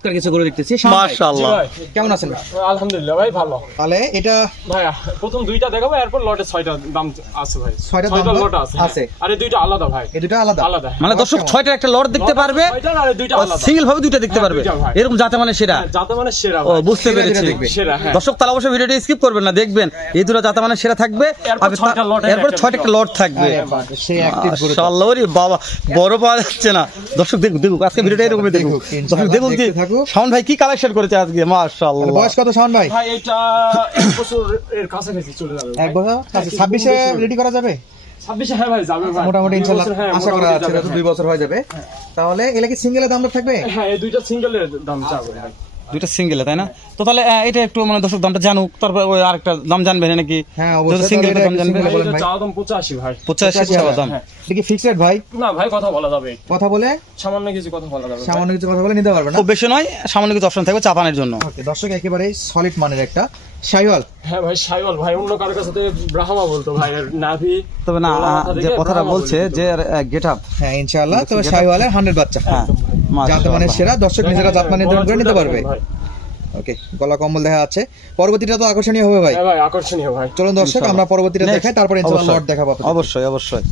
চমৎকার কিছু গরু দেখতেছি। মাশাআল্লাহ, কেমন আছেন? আলহামদুলিল্লাহ ভাই, ভালো। তাহলে এটা ভাই প্রথম দুইটা দেখাবো, এরপর লটে 6টা দাম আছে ভাই। 6টা লট আছে। আর এই দুইটা আলাদা ভাই, এই দুটো আলাদা আলাদা। মানে দর্শক 6টার একটা লট দেখতে পারবে, 6টা আর এই দুইটা আলাদা, সিঙ্গেল ভাবে দুইটা দেখতে পারবে। এরকম যাতে মানে সেরা, যাতে মানে সেরা ও ভাই। বুঝতে পেরেছি। সেরা, হ্যাঁ। দর্শক তাহলে অবশ্যই ভিডিওটি স্কিপ করবেন না, দেখবেন এই দুটো যাতে মানে সেরা থাকবে। এরপর 6টা একটা লট থাকবে। সেই অ্যাক্টিভ গরু। মাশাআল্লাহ, ওরে বাবা, বড় পাওয়া যাচ্ছে না। দর্শক দেখুক আজকে ভিডিওটা এরকমই দেখুক। দর্শক দেখুক যে শাওন ভাই কি কালেকশন করেছে আজকে। মাশাআল্লাহ, বয়স কত শাওন ভাই? ভাই এটা 1 বছর এর কাছাকাছি চলে যাবে। 1 বছর? আচ্ছা 26 এ রেডি করা যাবে? 26 হ্যাঁ ভাই যাবে ভাই, মোটামুটি ইনশাআল্লাহ আশা করা যাচ্ছে 2 বছর হয়ে যাবে। তাহলে এলা কি সিঙ্গেলের দাম থাকবে? হ্যাঁ, এই দুইটা সিঙ্গেলের দাম যাবে ভাই। দুইটা সিঙ্গেলে, তাই না? তো তাহলে এটা একটু মানে দর্শক দামটা জানুক, তারপর ওই আরেকটা দাম জানবেন নাকি? হ্যাঁ অবশ্যই, সিঙ্গেল দাম জানবেন। এটা চাওয়া দাম 85 ভাই। 85 চাওয়া দাম। এটা কি ফিক্সড রেট ভাই? না ভাই, কথা বলা যাবে, কথা বলে সামান্য কিছু কথা বলা যাবে। সামান্য কিছু কথা বলে নিতে পারবে না? খুব বেশি নয়, সামান্য কিছু অপশন থাকবে চাপানোর জন্য। ওকে দর্শক, একেবারে সলিড মানের একটা শাইওয়াল। হ্যাঁ ভাই, শাইওয়াল ভাই, অন্য কারোর কাছে থেকে ব্রাহ্মা বলতো ভাই, এর নাভি। তবে না, যে কথাটা বলছে যে গেটআপ, হ্যাঁ ইনশাআল্লাহ। তবে শাইওয়ালের 100 বাচ্চা, হ্যাঁ জাত মানে সেরা। দর্শক নিজেরা জাত মানে নির্ধারণ করে নিতে পারবে। ওকে, গলা কম্বল দেখা যাচ্ছে। পরবর্তীটা তো আকর্ষণীয় হবে ভাই। হ্যাঁ ভাই, আকর্ষণীয় ভাই। চলুন দর্শক আমরা পরবর্তীটা দেখাই, তারপর ইনশাআল্লাহ লট দেখাবো আপনাদের। অবশ্যই অবশ্যই।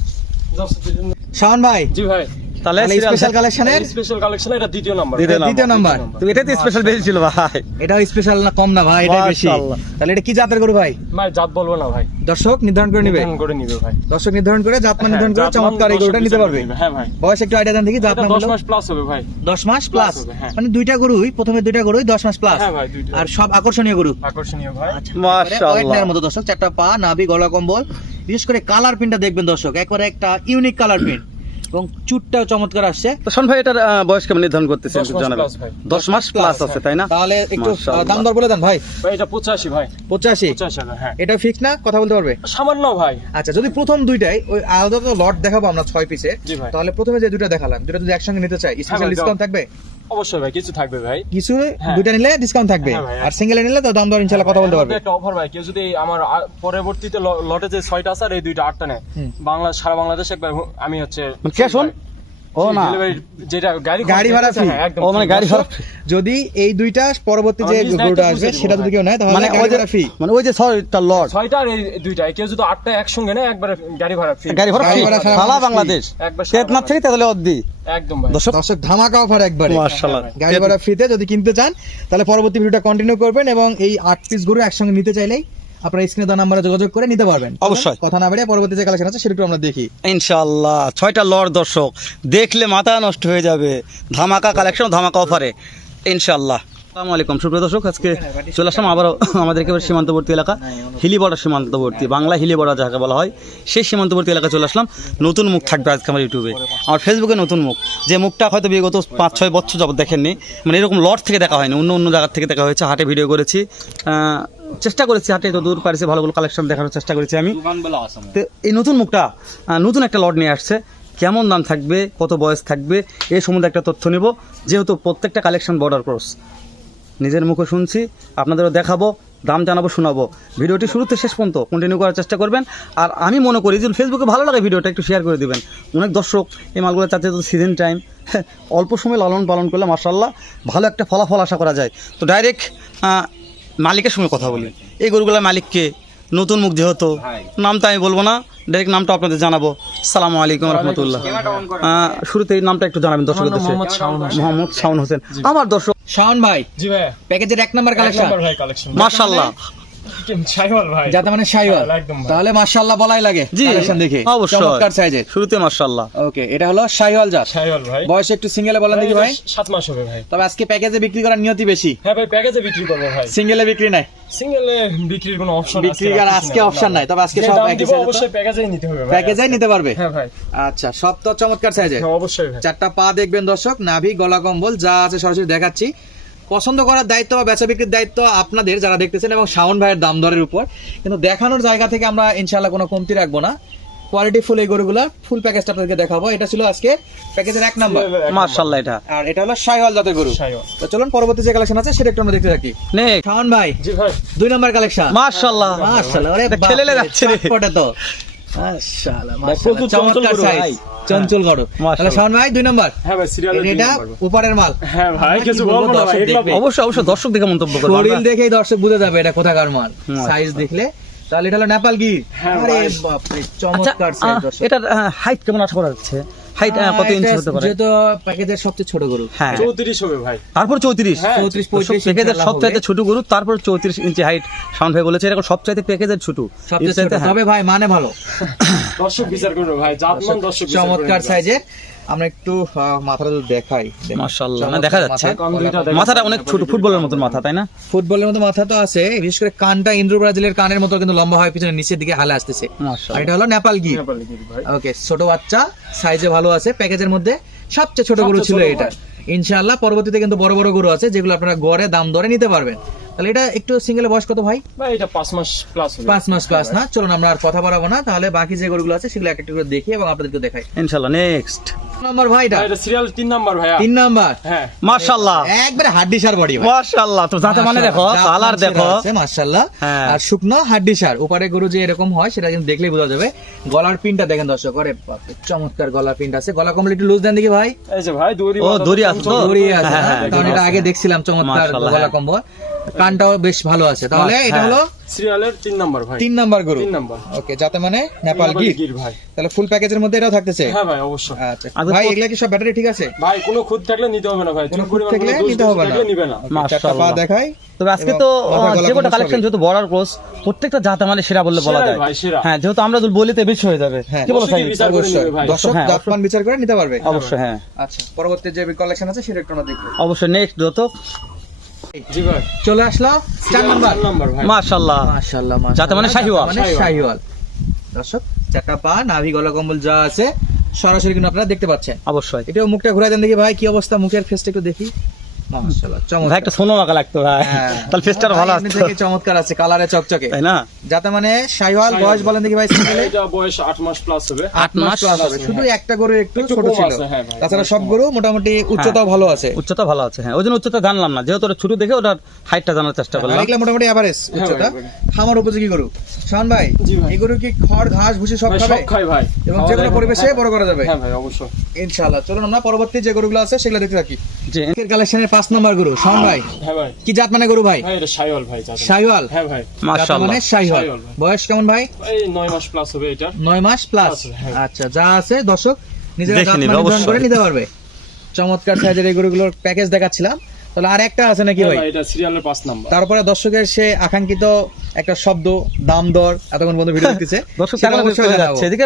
শাওন ভাই, জি ভাই, তাহলে স্পেশাল কালেকশনের স্পেশাল কালেকশন, এটা দ্বিতীয় নাম্বার। দ্বিতীয় নাম্বার। তো এটা তো স্পেশাল বেশি ছিল ভাই। এটা স্পেশাল না কম না ভাই, এটা বেশি। মাশাআল্লাহ। তাহলে এটা কি জাতের গরু ভাই? ভাই জাত বলবো না ভাই, দর্শক নির্ধারণ করে নিবে। করে নিবে ভাই। দর্শক নির্ধারণ করে জাত মান নির্ধারণ করে জাত মান চমৎকার এই গরুটা নিতে পারবে। হ্যাঁ ভাই, বয়স একটু আইডিয়া দেন দেখি। জাত এটা মান 10 মাস প্লাস হবে ভাই। 10 মাস প্লাস, হবে, হ্যাঁ। মানে দুইটা গরুই, প্রথমে দুইটা গরুই 10 মাস প্লাস। হ্যাঁ ভাই, দুইটা। আর সব আকর্ষণীয় গরু। আকর্ষণীয় ভাই। মাশাআল্লাহ, মতো দর্শক, 4টা পা, নাভি, গলা কম্বল। বিশেষ করে কালার প্রিন্টটা দেখবেন দর্শক, একবারে একটা ইউনিক কালার প্রিন্ট এবং চুটটাও চমৎকার আসছে। তো শাওন ভাই এটার বয়স কেমন নির্ধারণ করতেছেন 10 মাস জানাবেন? plus ভাই। 10 মাস প্লাস আছে, তাই না? তাহলে একটু মাশাআল্লাহ। দাম দর বলে দেন ভাই। ভাই এটা 85 ভাই। 85? 85 হ্যাঁ। এটা ফিক্স না, কথা বলতে পারবে? সামান্য ভাই। আচ্ছা, যদি প্রথম দুইটাই ওই আলাদা তো লট দেখাবো আমরা 6 পিসের, জি ভাই। তাহলে প্রথমে যে দুইটা দেখালাম, দুটো যদি একসঙ্গে নিতে চাই স্পেশাল ভাই, ডিসকাউন্ট থাকবে? অবশ্যই ভাই, কিছু থাকবে ভাই। কিছু হ্যাঁ। দুইটা নিলে ডিসকাউন্ট থাকবে, হ্যাঁ ভাই, আর সিঙ্গেলে নিলে তো দাম দর ইনশাআল্লাহ কথা বলতে পারবে। একটা অফার ভাই, কেউ যদি আমার পরবর্তীতে লটে যে 6টা আছে আর এই দুইটা 8টা নেয়, সারা বাংলাদেশ একবার আমি হচ্ছে ক্যাশ অন? ও না, ডেলিভারি, যেটা গাড়ি ভাড়া ফ্রি। একদম ও মানে গাড়ি ভাড়া। যদি এই দুইটা পরবর্তী যে আমার নিজ গরুটা দায়িত্ব আসবে বুঝে সেটা দেবো যদি কেউ নেয় তাহলে মানে গাড়ি ওই যে ভাড়া ফ্রি। মানে ওই যে 6টা লট, 6টা আর এই দুইটা, কেউ যদি 8টা একসঙ্গে নেয় একবার গাড়ি ভাড়া ফ্রি। গাড়ি ভাড়া গাড়ি free, ভাড়া সারা সারা বাংলাদেশ বাংলাদেশ। একবার সারা কেতনাথ থেকে তাহলে অদ্দি। একদম ভাই। দর্শক দর্শক ধামাকা অফার একবারে। মাশাআল্লাহ, গাড়ি ভাড়া ফ্রিতে যদি কিনতে চান তাহলে পরবর্তী ভিডিওটা কন্টিনিউ করবেন, এবং এই 8 পিস গরু একসঙ্গে নিতে চাইলেই আপনারা স্ক্রিনে দেওয়া নম্বরে যোগাযোগ করে নিতে পারবেন। অবশ্যই। কথা না বাড়িয়ে পরবর্তী যে কালেকশন আছে সেটা একটু আমরা দেখি। ইনশাআল্লাহ 6টা লট দর্শক দেখলে মাথা নষ্ট হয়ে যাবে, ধামাকা কালেকশন, ধামাকা অফারে ইনশাআল্লাহ। আসসালামু আলাইকুম সুপ্রিয় দর্শক, আজকে চলে আসলাম আবারও আমাদের একেবারে সীমান্তবর্তী এলাকা, হিলি বর্ডার সীমান্তবর্তী, বাংলা হিলি বর্ডার যাকে বলা হয়, সেই সীমান্তবর্তী এলাকা চলে আসলাম। নতুন মুখ থাকবে আজকে আমার ইউটিউবে, আমার ফেসবুকে নতুন মুখ, যে মুখটা হয়তো বিগত 5-6 বছর যাবত দেখেননি, মানে এরকম লট থেকে দেখা হয়নি, অন্য জায়গার থেকে দেখা হয়েছে। হাটে ভিডিও করেছি, চেষ্টা করেছি হাটে তো দূর পারিছে ভালো ভালো কালেকশন দেখানোর চেষ্টা করেছি আমি। তো এই নতুন মুখটা নতুন একটা লট নিয়ে আসছে, কেমন দাম থাকবে, কত বয়স থাকবে, এই সম্বন্ধে একটা তথ্য নেব, যেহেতু প্রত্যেকটা কালেকশন বর্ডার ক্রস। নিজের মুখে শুনছি, আপনাদেরও দেখাবো, দাম জানাবো, শোনাবো। ভিডিওটি শুরুতে শেষ পর্যন্ত কন্টিনিউ করার চেষ্টা করবেন। আর আমি মনে করি যে ফেসবুকে ভালো লাগে ভিডিওটা একটু শেয়ার করে দিবেন। অনেক দর্শক এই মালগুলো চাচ্ছে তো সিজন টাইম, অল্প সময় লালন পালন করলে মাশাআল্লাহ ভালো একটা ফলাফল আশা করা যায়। তো ডাইরেক্ট মালিকের সঙ্গে কথা বলি। এই গরুগুলোর মালিককে, নতুন মুখ যেহেতু, নামটা আমি বলবো না, ডাইরেক্ট নামটা আপনাদের জানাবো। আসসালামু আলাইকুম রহমতুল্লাহ। শুরুতে এই নামটা একটু জানাবেন দর্শক। মোহাম্মদ শাওন হোসেন আমার দর্শক। শাওন ভাই, জি ভাই, প্যাকেজের 1 নাম্বার কালেকশন ভাই কালেকশন মাশাআল্লাহ, শাইওয়াল ভাই, যাতে মানে শাইওয়াল, একদম ভাই। তাহলে মাশাআল্লাহ বলাই লাগে জি কালেকশন দেখে। অবশ্যই, চমৎকার সাইজের। শুরুতে মাশাআল্লাহ। ওকে, এটা হলো শাইওয়াল জাত। শাইওয়াল ভাই, বয়স একটু সিঙ্গেলে বলেন দেখি ভাই। 7 মাস হবে ভাই। তবে আজকে প্যাকেজে বিক্রি করার নিয়তি বেশি। হ্যাঁ ভাই, প্যাকেজে বিক্রি করব ভাই, সিঙ্গেলে বিক্রি নাই, সিঙ্গেলে বিক্রির কোনো অপশন বিক্রি করার আজকে অপশন নাই। তবে আজকে যে সব দাম একই দিব সাইজে, অবশ্যই প্যাকেজেই নিতে হবে ভাই, প্যাকেজেই নিতে পারবে। হ্যাঁ ভাই, আচ্ছা, সব তো চমৎকার সাইজের। হ্যাঁ অবশ্যই ভাই। 4টা পা দেখবেন দর্শক, নাভি, গলা কম্বল যা আছে সরাসরি দেখাচ্ছি। পছন্দ করার দায়িত্ব বা বেচা বিক্রির দায়িত্ব আপনাদের যারা দেখতেছেন, এবং শাওন ভাইয়ের দাম দরের উপর। কিন্তু দেখানোর জায়গা থেকে আমরা ইনশাআল্লাহ কোনো কমতি রাখবো না। কোয়ালিটি ফুল এই গরুগুলা, ফুল প্যাকেজটা আপনাদেরকে দেখাবো। এটা ছিল আজকে প্যাকেজের 1 নাম্বার, মাশাআল্লাহ। এটা আর এটা হলো শাইওয়াল জাতের গরু। শাইওয়াল। তো চলুন পরবর্তী যে কালেকশন আছে সেটা একটু আমরা দেখতে থাকি। নেক্সট শাওন ভাই, জি ভাই, 2 নাম্বার কালেকশন। মাশাআল্লাহ, মাশাআল্লাহ, আরে খেলেলে যাচ্ছে রে। চটপটে তো। মাশাআল্লাহ প্রচুর চঞ্চল চমৎকার গরু সাইজ ভাই। চঞ্চল গরু মাশাআল্লাহ। তাহলে শাওন ভাই 2 নাম্বার হ্যাঁ ভাই সিরিয়ালের এটা উপরের মাল হ্যাঁ ভাই কি কিছু বলবো, বলবো না ভাই দর্শক এগুলো দেখবে। অবশ্যই অবশ্যই দর্শক দেখে মন্তব্য করবে শরীর আমরা- দেখেই দর্শক বুঝে যাবে এটা কোথাকার মাল সাইজ দেখলে তাহলে এটা হলো নেপাল গির হ্যাঁ আরে ভাই। বাপ রে আচ্ছা চমৎকার সাইজ দর্শক এটার হাইট কেমন আশা করা যাচ্ছে হাইট কত ইঞ্চি হতে পারে যেহেতু প্যাকেজের সবচেয়ে ছোট গরু হ্যাঁ 34 হবে ভাই তারপর 34 হ্যাঁ, 34 35 প্যাকেজের ইনশাআল্লাহ সবচাইতে হবে। ছোট গরু তারপর 34 ইঞ্চি হাইট শাওন ভাই বলেছে এরকম সবচাইতে প্যাকেজের ছোট সবচেয়ে এর ছোট চাইতে হ্যাঁ। তবে ভাই মানে ভালো দর্শক বিচার করবে ভাই জাতমান দর্শক বিচার করবে চমৎকার সাইজের আমরা একটু মাথাটা যদি দেখাই মাশাআল্লাহ, না দেখা যাচ্ছে। কান দুইটা দেখেন। মাথাটা অনেক ছোট ফুটবলের মতন মাথা তাই না ফুটবলের মতো মাথা তো আছে বিশেষ করে কানটা ইন্দ্র ব্রাজিলের কানের মতো কিন্তু লম্বা হয় পিছনে নিচের দিকে হালে আসতেছে আর মাশাআল্লাহ এটা হলো নেপাল গির নেপালি গির ভাই ওকে ছোট বাচ্চা সাইজে ভালো আছে প্যাকেজের মধ্যে সবচেয়ে ছোট গরু ছিল সবচেয়ে ছোট এটা ইনশাআল্লাহ পরবর্তীতে কিন্তু বড় বড় গরু আছে যেগুলো আপনারা গড়ে দাম দরে নিতে পারবেন তাহলে এটা একটু সিঙ্গেলে বয়স কত ভাই ভাই এটা 5 মাস প্লাস হবে 5 মাস প্লাস না চলুন আমরা আর কথা বাড়াবো না তাহলে বাকি যে গরুগুলো আছে সেগুলো এক একটা করে দেখি এবং আপনাদেরকে দেখাই ইনশাআল্লাহ নেক্সট নাম্বার ভাই এটা ভাই এটা সিরিয়াল 3 নাম্বার ভাইয়া 3 নাম্বার হ্যাঁ মাশাআল্লাহ একবারে হাড্ডি সার বডি ভাই মাশাআল্লাহ তো যাতে মানে দেখো কালার দেখো মাশাআল্লাহ হ্যাঁ। আর শুকনো হাড্ডি সার উপরে গরু যে এরকম হয় সেটা কিন্তু দেখলেই বোঝা যাবে গলার পিনটা দেখেন দর্শক আরে বাপ রে, চমৎকার গলার পিনটা আছে গলা কমপ্লিট একটু লুজ দেন দেখি ভাই এই যে ভাই দড়ি ও, দড়ি আছে তো? দড়ি আছে হ্যাঁ, না? হ্যাঁ, কারণ এটা আগে দেখছিলাম চমৎকার মাশাআল্লাহ, গলা হ্যাঁ। কম্বল কানটাও বেশ ভালো আছে তাহলে হ্যাঁ। এটা হলো সিরিয়ালের 3 নাম্বার ভাই 3 নাম্বার গরু 3 নাম্বার ওকে যাতে মানে নেপাল নেপালি গির গির ভাই তাহলে ফুল প্যাকেজের মধ্যে এটাও থাকতেছে হ্যাঁ ভাই অবশ্যই আচ্ছা আগে ভাই তো- এগুলা কি সব ব্যাটারি ঠিক আছে ভাই কোনো খুদ থাকলে নিতে হবে না ভাই কোনো চুল খুঁত পরিমাণ থাকলে কোনো দোষ নিতে হবে না। থাকলে নিবে না চারটা পা মাশাআল্লাহ দেখাই তবে আজকে এবং তো মাথা গলা যে কটা কম্বল কালেকশন সবই। যেহেতু বড়ার ক্রস প্রত্যেকটা জাত মানে সেরা বললে বলা সেরাই যায় ভাই, সেরা। হ্যাঁ যেহেতু আমরা যদি বলিতে বেশি হয়ে যাবে হ্যাঁ। কি বলো অবশ্যই সাইদ? বিচার করে অবশ্যই নিবে ভাই দর্শক হ্যাঁ, জাতমান বিচার করে নিতে পারবে অবশ্যই হ্যাঁ আচ্ছা পরবর্তী যে কালেকশন আছে সেটা একটু আমরা দেখবো অবশ্যই নেক্সট যত জি ভাই চলে আসলো 4 নাম্বার 4 নাম্বার ভাই মাশাআল্লাহ মাশাআল্লাহ যাতে মানে শাহিওয়াল। মানে শাহিওয়াল দর্শক চারটা পা নাভি গলা কম্বল যা আছে সরাসরি কিন্তু আপনারা দেখতে পাচ্ছেন অবশ্যই এটাও মুখটা ঘুরাই দেন দেখি ভাই কি অবস্থা মুখের ফেসটা একটু দেখি মাশাআল্লাহ ভাই চমৎকার একটা সোনো মাকা লাগতো ভাই হ্যাঁ। তাহলে ফেসটা ভালো এমনি আসতো দেখে চমৎকার আছে কালারে চকচকে তাই না যাতে মানে শাহিওয়াল বয়স বলেন দেখি ভাই সিঙ্গেলে এটা বয়স 8 মাস প্লাস হবে 8 মাস প্লাস হবে শুধু একটা গরু একটু একটু ছোট কম ছিল আছে, হ্যাঁ ভাই। তাছাড়া সব গরু মোটামুটি উচ্চতাও ভালো আছে উচ্চতা ভালো আছে হ্যাঁ ওই জন্য উচ্চতা জানলাম না যেহেতু ওটা ছোট দেখে ওটার হাইটটা জানার চেষ্টা আর করলাম এগুলা মোটামুটি এভারেজ উচ্চতা ভাই। খামার উপযোগী গরু শাওন ভাই জি ভাই। এই গরু কি খড় ঘাস ভুসি সব ভাই খাবে সব খাই ভাই এবং খাওয়া যে কোনো দাওয়া- পরিবেশে হ্যাঁ, বড় করা যাবে হ্যাঁ ভাই অবশ্যই ইনশাআল্লাহ চলুন আমরা পরবর্তী যে গরুগুলো আছে সেগুলো দেখতে থাকি জি কালেকশনের 5 নাম্বার গরু শাওন ভাই হ্যাঁ ভাই কি জাত মানে গরু ভাই ভাই এটা শাইওয়াল ভাই জানেন। শাহিওয়াল হ্যাঁ ভাই জাত মাশাআল্লাহ মানে শাহিওয়াল শাহিওয়াল ভাই। বয়স কেমন ভাই এই 9 মাস প্লাস হবে এটা 9 মাস প্লাস হ্যাঁ। আচ্ছা যা আছে দর্শক নিজেরা দেখে জাত নিবে, মানে নির্ধারণ অবশ্যই। করে নিতে পারবে চমৎকার সাইজের এই গরুগুলোর প্যাকেজ দেখাচ্ছিলাম তাহলে আর একটা আছে নাকি হ্যাঁ ভাই ভাই এটা সিরিয়ালের 5 নাম্বার তারপরে দর্শকের সে আকাঙ্ক্ষিত একটা শব্দ দাম দর এতক্ষণ বন্ধু ভিডিও দেখতেছে দর্শক সেটা কেমন অবশ্যই হয়ে জানাবো। যাচ্ছে এদিকে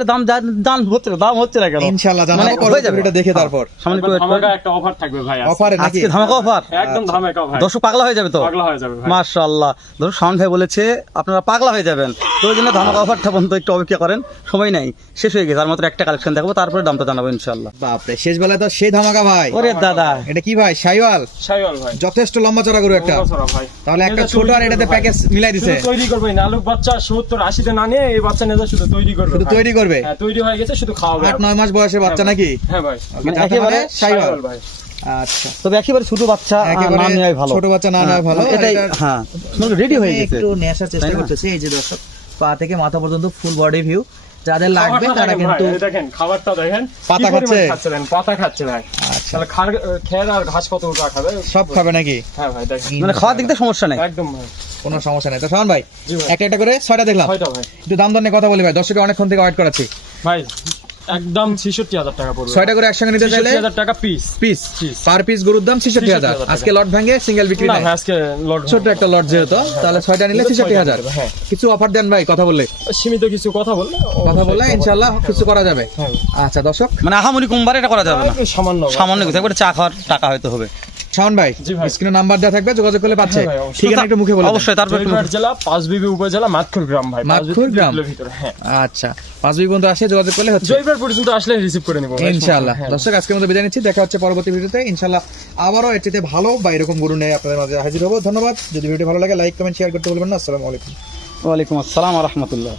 দাম হচ্ছে না কেন ইনশাআল্লাহ জানাবো মানে হয়ে পরবর্তী যাবে। ভিডিওটা দেখে তারপর সামনে একটু wait ধামাকা করেন। একটা অফার থাকবে ভাই আজকে। অফারে নাকি আজকে ধামাকা অফার একদম ধামাকা ভাই দর্শক পাগলা হয়ে যাবে তো পাগলা হয়ে যাবে ভাই মাশাআল্লাহ দর্শক শাওন ভাই বলেছে আপনারা পাগলা হয়ে যাবেন তো ওই জন্য ধামাকা অফারটা পর্যন্ত একটু অপেক্ষা করেন সময় নাই শেষ হয়ে গেছে আর মাত্র একটা কালেকশন দেখাবো তারপরে দামটা জানাবো ইনশাআল্লাহ বাপরে শেষ বেলায় তো সেই ধামাকা ভাই ওরে দাদা এটা কি ভাই শাহিওয়াল শাইওয়াল ভাই যথেষ্ট লম্বা চড়া গরু একটা লম্বা চড়া ভাই তাহলে একটা এটা ছোট তৈরি আর এটাতে করবে প্যাকেজ মিলাই দিছে শুধু তৈরি করবে না লোক বাচ্চা 70 80 তে না নিয়ে এই বাচ্চা নেজা শুধু তৈরি করবে শুধু ভাই। তৈরি করবে হ্যাঁ তৈরি হয়ে গেছে শুধু খাওয়াবে 8-9 মাস বয়সের বাচ্চা নাকি হ্যাঁ ভাই মানে যাতে একেবারে মানে শাহিওয়াল শাইওয়াল ভাই আচ্ছা তবে একেবারে ছোট বাচ্চা একেবারে না নেওয়াই ভালো ছোট বাচ্চা না নেওয়াই ভালো। মানে এটাই আর এটা- হ্যাঁ রেডি হয়ে গেছে একটু নেশার চেষ্টা তাই না? করতেছে এই যে দর্শক পা থেকে মাথা পর্যন্ত ফুল বডি ভিউ যাদের লাগবে খাবারটা তারা দেখেন কিন্তু ভাই, এই দেখেন খাবারটা দেখেন পাতা কি পরিমাণ খাচ্ছে? খাচ্ছে দেখেন, পাতা খাচ্ছে ভাই আচ্ছা তাহলে খের আর ঘাস কত উঠা খাবে সব খাবে নাকি হ্যাঁ ভাই দেখেন মানে খাওয়ার দিক দিয়ে সমস্যা নেই একদম ভাই কোনো সমস্যা নেই তো শাওন ভাই জি ভাই একটা একটা করে 6টা দেখলাম ছয়টা ভাই একটু দাম দর নিয়ে কথা বলি ভাই দর্শকের অনেকক্ষণ থেকে ওয়েট করাচ্ছি ভাই একদম 66000 টাকা পড়বে 6টা করে একসঙ্গে নিতে চাইলে 66000 টাকা piece piece Piece। Per piece গরুর দাম 66000 66000 আজকে লট ভাঙে সিঙ্গেল বিক্রি না নাই ভাই আজকে লট ছোট একটা লট যেহেতু তাহলে 6টা নিলে 66000 হ্যাঁ কিছু অফার দেন ভাই কথা বললে সীমিত কিছু কথা বললে কথা বললে ইনশাআল্লাহ কিছু করা যাবে হ্যাঁ আচ্ছা দর্শক মানে আহামরি কুম্বার এটা করা যাবে না একটু সামান্য ভাই। সামান্য কিছু একবারে চা খাওয়ার টাকা হয়তো হবে শাওন ভাই জি ভাই। স্ক্রিনে নাম্বার দেওয়া থাকবে যোগাযোগ করলে পাচ্ছে হ্যাঁ ভাই, অবশ্যই। ঠিকানা একটু মুখে বলে দেন। অবশ্যই তারপর একটু জয়পুরহাট জেলা পাঁচবিবি উপজেলা মাতখুর গ্রাম ভাই মাতখুর গ্রাম? ভিতরে হ্যাঁ আচ্ছা 5 বিঘ পর্যন্ত আসে যোগাযোগ করলে হচ্ছে জয়পুর পর্যন্ত আসলে রিসিভ করে নিব ইনশাআল্লাহ দর্শক আজকের মতো বিদায় নিচ্ছি দেখা হচ্ছে পরবর্তী ভিডিওতে ইনশাআল্লাহ আবারও এর চেয়ে ভালো বা এরকম গরু নিয়ে আপনাদের মাঝে হাজির হবো ধন্যবাদ যদি ভিডিও ভালো লাগে লাইক কমেন্ট শেয়ার করতে বলবেন না আসসালামু আলাইকুম ওয়ালাইকুম আসসালাম ওয়া রাহমাতুল্লাহ